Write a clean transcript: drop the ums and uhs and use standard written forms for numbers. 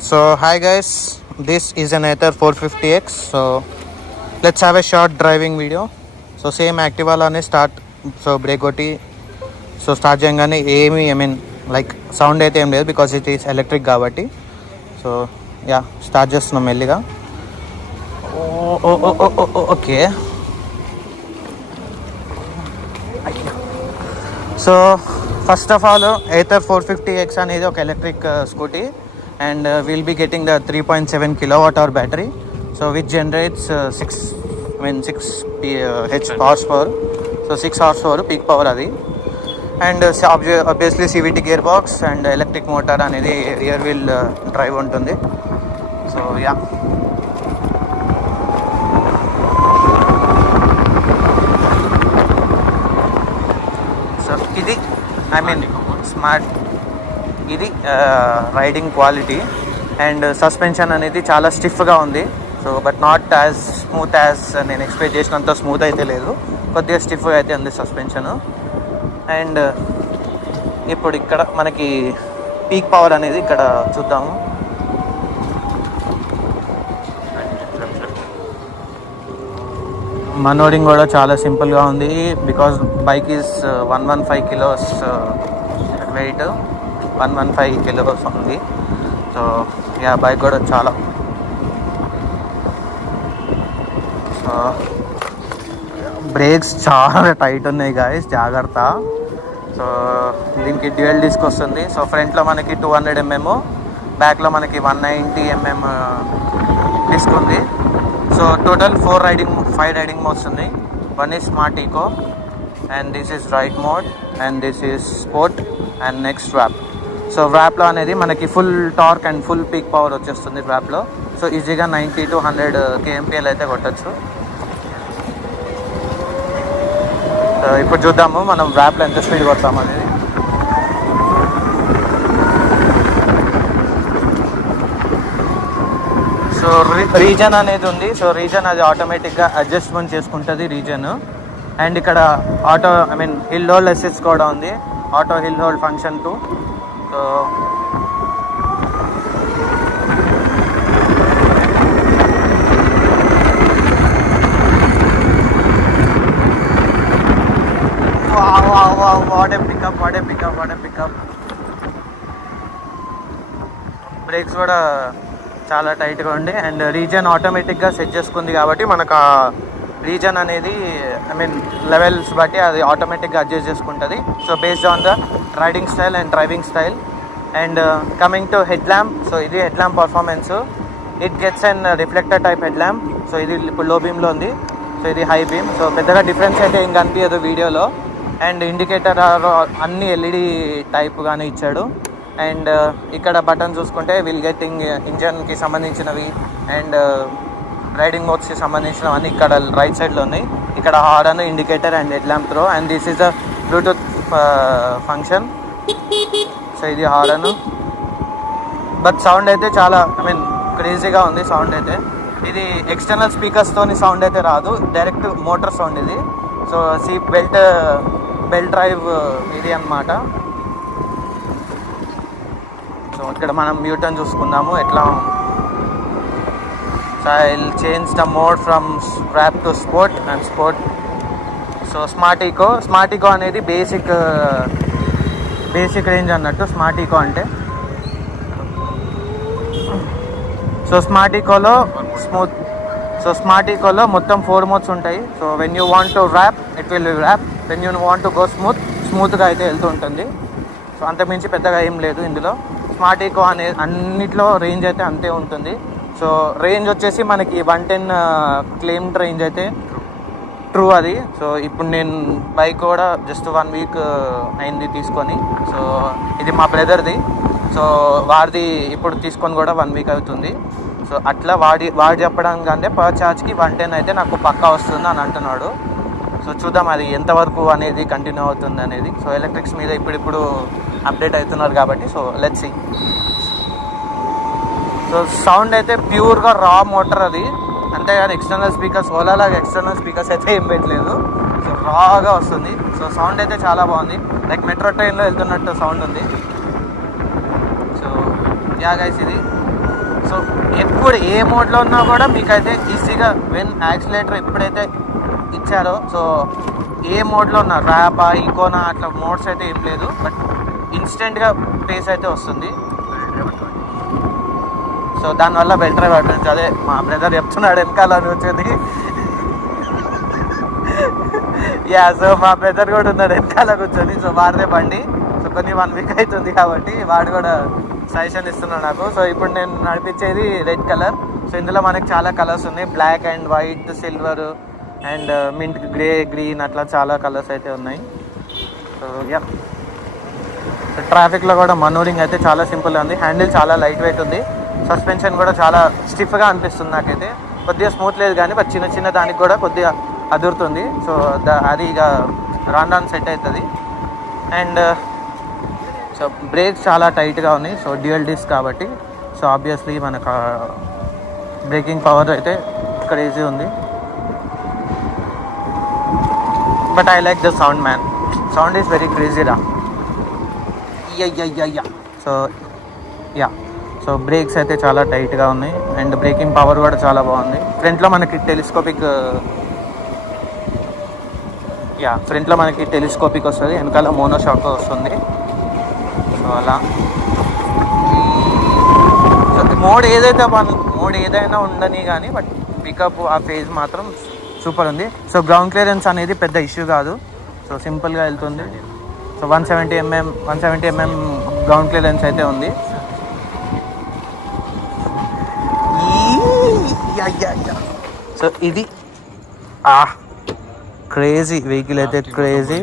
So hi guys, this is an Ather 450X. So let's have a short driving video. So same Activa lane start. So brake kotti. So start చేయగానే ఏమి like sound అయితే ఏం లేదు because it is electric కాబట్టి. So yeah, start చేస్తున్నాం మెల్లిగా. Okay. So first of all, Ather 450X అనేది ఒక electric scooty. And we'll be getting the 3.7 kilowatt hour battery, so which generates 6 horsepower, so 6 horsepower peak power adi, and obviously CVT gearbox and electric motor anedi rear wheel drive untundi. So yeah, so idi smart ఇది riding quality and suspension అనేది చాలా స్టిఫ్గా ఉంది. So but not as smooth as నేను expect చేసినంత smooth అయితే లేదు, కొద్దిగా స్టిఫ్గా అయితే ఉంది సస్పెన్షన్. అండ్ ఇప్పుడు ఇక్కడ మనకి పీక్ పవర్ అనేది ఇక్కడ చూద్దాము. మనోడింగ్ కూడా చాలా సింపుల్గా ఉంది because bike is 115 kilos weight, 115 kilos ఉంది. సో యా బైక్ కూడా చాలా. సో బ్రేక్స్ చాలా టైట్ ఉన్నాయి గాయస్, జాగ్రత్త. సో దీనికి డ్యూయల్ డిస్క్ వస్తుంది. సో ఫ్రంట్లో మనకి 200 mm, బ్యాక్లో మనకి 190 mm డిస్క్ ఉంది. సో టోటల్ 5 రైడింగ్ మోడ్స్ ఉన్నాయి. One is smart eco, and this is ride mode, and this is sport, and next rap. So ర్యాప్లో అనేది మనకి full torque and full peak power వచ్చేస్తుంది ర్యాప్లో. సో ఈజీగా 90 to 100 kmpl అయితే కొట్టచ్చు. So ఇప్పుడు చూద్దాము మనం ర్యాప్లో ఎంత స్పీడ్ కొడతాం అనేది. సో రీజన్ అనేది ఉంది. సో రీజన్ అది ఆటోమేటిక్గా అడ్జస్ట్మెంట్ చేసుకుంటుంది రీజన్. అండ్ ఇక్కడ హిల్ హోల్డ్ అసిస్ట్ కూడా ఉంది, auto hill hold function 2. So what a pickup. Brakes కూడా చాలా టైట్గా ఉండి, అండ్ రీజన్ ఆటోమేటిక్గా సెట్ చేసుకుంది కాబట్టి మనకు ఆ రీజన్ అనేది లెవెల్స్ బట్టి అది ఆటోమేటిక్గా అడ్జస్ట్ చేసుకుంటుంది. So based on the riding style and driving style. And coming to head lamp. So ఇది head lamp performance. It gets and reflector type head lamp. So ఇది ఇప్పుడు లో బీమ్లో ఉంది, సో ఇది హై బీమ్. సో పెద్దగా difference అయితే ఏం కనిపించదు వీడియోలో. అండ్ ఇండికేటర్ అన్ని ఎల్ఈడి టైప్గానే ఇచ్చాడు. అండ్ ఇక్కడ బటన్ చూసుకుంటే విల్ గెట్టింగ్ ఇంజన్కి సంబంధించినవి అండ్ రైడింగ్ మోడ్స్కి సంబంధించినవన్నీ ఇక్కడ రైట్ సైడ్లో ఉన్నాయి. ఇక్కడ horn, indicator and head lamp throw, and this is a Bluetooth function. So ఇది హార్న్. బట్ సౌండ్ అయితే చాలా క్రేజీగా ఉంది సౌండ్ అయితే. ఇది ఎక్స్టర్నల్ స్పీకర్స్తోని సౌండ్ అయితే రాదు, డైరెక్ట్ మోటార్ సౌండ్ ఇది. సో సీట్ బెల్ట్ డ్రైవ్ ఇది అన్నమాట. సో ఇక్కడ మనం మ్యూటన్ చూసుకుందాము ఎట్లా. So I will change the mode from warp to sport and sport. So smart eco అనేది బేసిక్ రేంజ్ అన్నట్టు స్మార్ట్ ఈకో అంటే. సో స్మార్ట్ ఈకోలో మొత్తం 4 మోడ్స్ ఉంటాయి. So when you want to warp it will warp, when you want to go స్మూత్గా అయితే వెళ్తూ ఉంటుంది. సో అంతకుమించి పెద్దగా ఏం లేదు ఇందులో. స్మార్ట్ ఈకో అనే అన్నిట్లో రేంజ్ అయితే అంతే ఉంటుంది. సో రేంజ్ వచ్చేసి మనకి 110 క్లెయిమ్డ్ రేంజ్ అయితే ట్రూ అది. సో ఇప్పుడు నేను బైక్ కూడా జస్ట్ 1 week అయింది తీసుకొని. సో ఇది మా బ్రదర్ది. సో వాడిది ఇప్పుడు తీసుకొని కూడా 1 week అవుతుంది. సో అట్లా వాడు చెప్పడం కంటే పర్ ఛార్జ్కి 110 అయితే నాకు పక్కా వస్తుంది అని అంటున్నాడు. సో చూద్దాం అది ఎంతవరకు అనేది కంటిన్యూ అవుతుంది అనేది. సో ఎలక్ట్రిక్స్ మీద ఇప్పుడిప్పుడు అప్డేట్ అవుతున్నారు కాబట్టి so let's see. So sound అయితే ప్యూర్గా రా మోటార్ అది, అంతేగాని ఎక్స్టర్నల్ స్పీకర్స్ ఓలాలాగా ఎక్స్టర్నల్ స్పీకర్స్ అయితే ఏం పెట్టలేదు. సో రాగా వస్తుంది. సో సౌండ్ అయితే చాలా బాగుంది, లైక్ మెట్రో ట్రైన్లో వెళ్తున్నట్టు సౌండ్ ఉంది. సో యా గైస్, ఇది సో ఎప్పుడు ఏ మోడ్లో ఉన్నా కూడా మీకైతే ఈజీగా యాక్సిలేటర్ ఎప్పుడైతే ఇచ్చారో సో ఏ మోడ్లో ఉన్నా ర్యాపా ఈకోనా అట్లా మోడ్స్ అయితే ఏం లేదు, బట్ ఇన్స్టెంట్గా పేస్ అయితే వస్తుంది. సో దానివల్ల బెటర్ పడుతుంది. అదే మా బ్రదర్ చెప్తున్నాడు వెనకాల అని వచ్చేది. యా, సో మా బ్రదర్ కూడా ఉన్నాడు వెనకాల కూర్చొని. సో వాడిదే బండి. సో కొన్ని 1 వీక్ అవుతుంది కాబట్టి వాడు కూడా సజెషన్ ఇస్తున్నాడు నాకు. సో ఇప్పుడు నేను నడిపించేది రెడ్ కలర్. సో ఇందులో మనకి చాలా కలర్స్ ఉన్నాయి, black and white, silver and mint grey, green, అట్లా చాలా కలర్స్ అయితే ఉన్నాయి. సో యా, ట్రాఫిక్లో కూడా మనూరింగ్ అయితే చాలా సింపుల్గా ఉంది. హ్యాండిల్ చాలా లైట్ వెయిట్ ఉంది. సస్పెన్షన్ కూడా చాలా స్టిఫ్గా అనిపిస్తుంది నాకైతే. కొద్దిగా స్మూత్ లేదు కానీ బట్ చిన్న చిన్న దానికి కూడా కొద్దిగా అదురుతుంది. సో అది ఇక రాన్ సెట్ అవుతుంది. అండ్ సో బ్రేక్స్ చాలా టైట్గా ఉన్నాయి. సో డ్యూయల్ డిస్క్ కాబట్టి సో ఆబ్వియస్లీ మనకు బ్రేకింగ్ పవర్ అయితే క్రేజీ ఉంది. But I like the sound man. Sound is very crazy రా. సో యా, సో బ్రేక్స్ అయితే చాలా టైట్గా ఉన్నాయి అండ్ బ్రేకింగ్ పవర్ కూడా చాలా బాగుంది. ఫ్రంట్లో మనకి టెలిస్కోపిక్ వస్తుంది, వెనకాల మోనో షాక్ వస్తుంది. సో అలా సో మోడ్ ఏదైనా ఉండని కానీ బట్ పికప్ ఆ ఫేజ్ మాత్రం సూపర్ ఉంది. సో గ్రౌండ్ క్లియరెన్స్ అనేది పెద్ద ఇష్యూ కాదు. సో సింపుల్గా వెళ్తుంది. సో 170 mm గ్రౌండ్ క్లియరెన్స్ అయితే ఉంది. సో ఇది క్రేజీ వెహికల్ అయితే క్రేజీ.